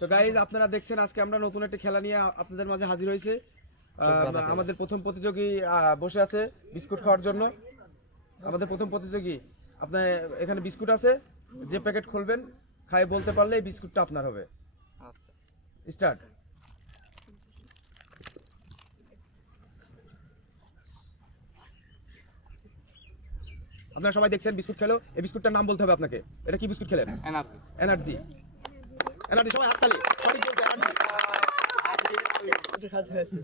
তো গাইজ আপনারা দেখছেন আজকে আমরা নতুন একটা খেলা নিয়ে আপনাদের মাঝে হাজির হয়েছে। আমাদের প্রথম প্রতিযোগী বসে আছে বিস্কুট খাওয়ার জন্য। আমাদের প্রথম প্রতিযোগী, আপনার এখানে বিস্কুট আছে, যে প্যাকেট খুলবেন খাই বলতে পারলে এই বিস্কুটটা আপনার হবে। আচ্ছা, স্টার্ট। আপনারা সবাই দেখছেন বিস্কুট খেলো, এই বিস্কুটটার নাম বলতে হবে আপনাকে। এটা কি বিস্কুট খেলেন? এনার্জি। এনার্জি, সবাই হাততালি। সঠিক বলতে এনার্জি।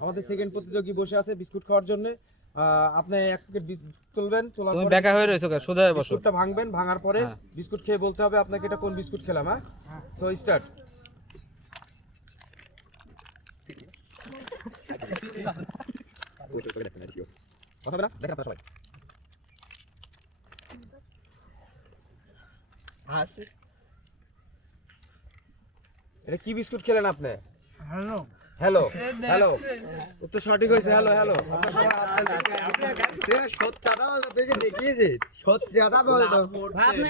আমাদের সেকেন্ড প্রতিযোগী বসে আছে বিস্কুট খাওয়ার জন্য। আপনি এক প্যাকেট বিস্কুট তুলবেন, তোলার পরে বেকা হয়ে রয়েছে, সোজা হয়ে বসো। বিস্কুটটা ভাঙবেন, ভাঙার পরে বিস্কুট খেয়ে বলতে হবে আপনাকে এটা কোন বিস্কুট খেলাম। হ্যাঁ, তো স্টার্ট। কথা বলা দেখেন আপনারা সবাই। এটা কি বিস্কুট খেলেন আপনি? হ্যালো হ্যালো হ্যালো, উত্তর সঠিক হয়েছে। Hello hello.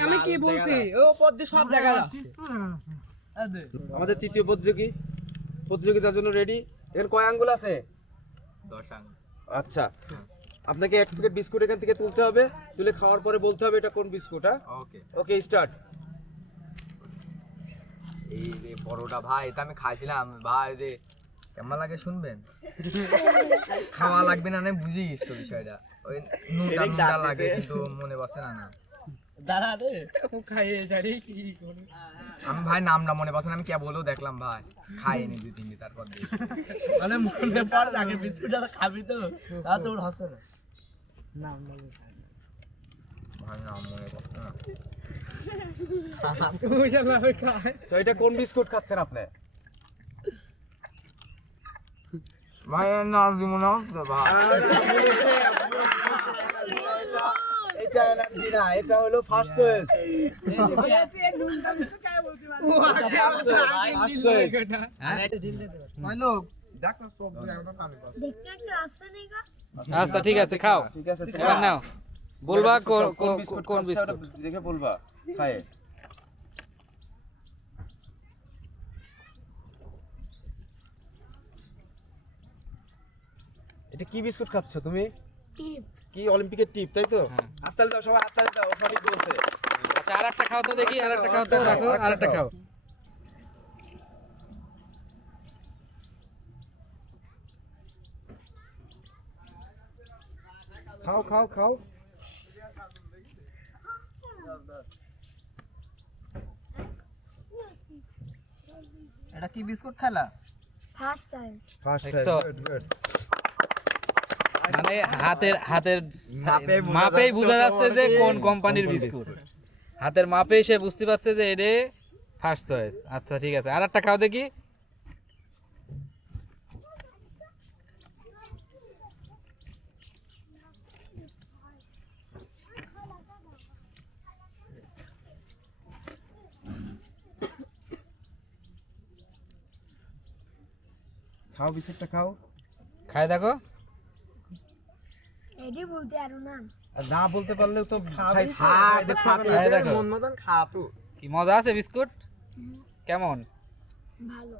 আমি কি বলছি ও পদ্মে সব দেখা যাচ্ছে। আমাদের তৃতীয় প্রতিযোগিতার জন্য রেডি। এর কয় আঙ্গুল আছে? 10 আঙ্গুল। আচ্ছা, আপনাকে এক প্যাকেট বিস্কুট এখান থেকে তুলতে হবে, তুলে খাওয়ার পরে বলতে হবে এটা কোন বিস্কুট। হ্যাঁ, ওকে ওকে স্টার্ট। এই যে বড়টা ভাই, এটা আমি খাইছিলাম ভাই, যে কেমন লাগে শুনবেন? খাওয়া লাগবে না, আমি বুঝে গেছি তো বিষয়টা। ওই নুনটা লাগে কিন্তু মনে বসে না। দাঁড়া রে, ও খাইয়ে জানি কি করে। আমি ভাই নামটা মনে বসে না, আমি কে বলেও দেখলাম ভাই, খাইনি 2-3 দিন তারপর দিয়ে। মানে মনে পড় আগে বিস্কুটটা খাবি তো, তা তোর হাসে না। নাম বলে ভাই নাম মনে বসে না। তুই শালা খায়। তো এটা কোন বিস্কুট খাচ্ছেন আপনি? ভাই নাম দিব না ভাই। এটা এনার্জি না, এটা হলো ফার্স্ট চয়েস। আচ্ছা ঠিক আছে, খাও। ঠিক আছে, এবার নাও, বলবা কোন কোন বিস্কুট। দেখে বলবা খায়। এটা কি বিস্কুট খাচ্ছ তুমি? টিপ। কি অলিম্পিকের টিপ, তাই তো? হাততালি দাও সবাই, হাততালি দাও, ও সঠিক বলছে। আচ্ছা, আরেকটা খাও তো দেখি, আরেকটা খাও তো, রাখো আরেকটা খাও। খাও খাও খাও। এটা কি বিস্কুট খেলা? First size. ফার্স্ট দেখছো? মানে হাতের মাপেই বোঝা যাচ্ছে যে কোন কোম্পানির বিস্কুট। হাতের মাপেই সে বুঝতে পারছে যে এটা ফার্স্ট চয়েস। আচ্ছা ঠিক আছে, আরেকটা খাও দেখি। খাও বিস্কুটটা খাও। খাই দেখো। এডি বলতে আরো না। আর না বলতে পারলেও তো খাই। খাই দেখো। মন মতন খা তো। কি মজা আছে বিস্কুট? কেমন? ভালো।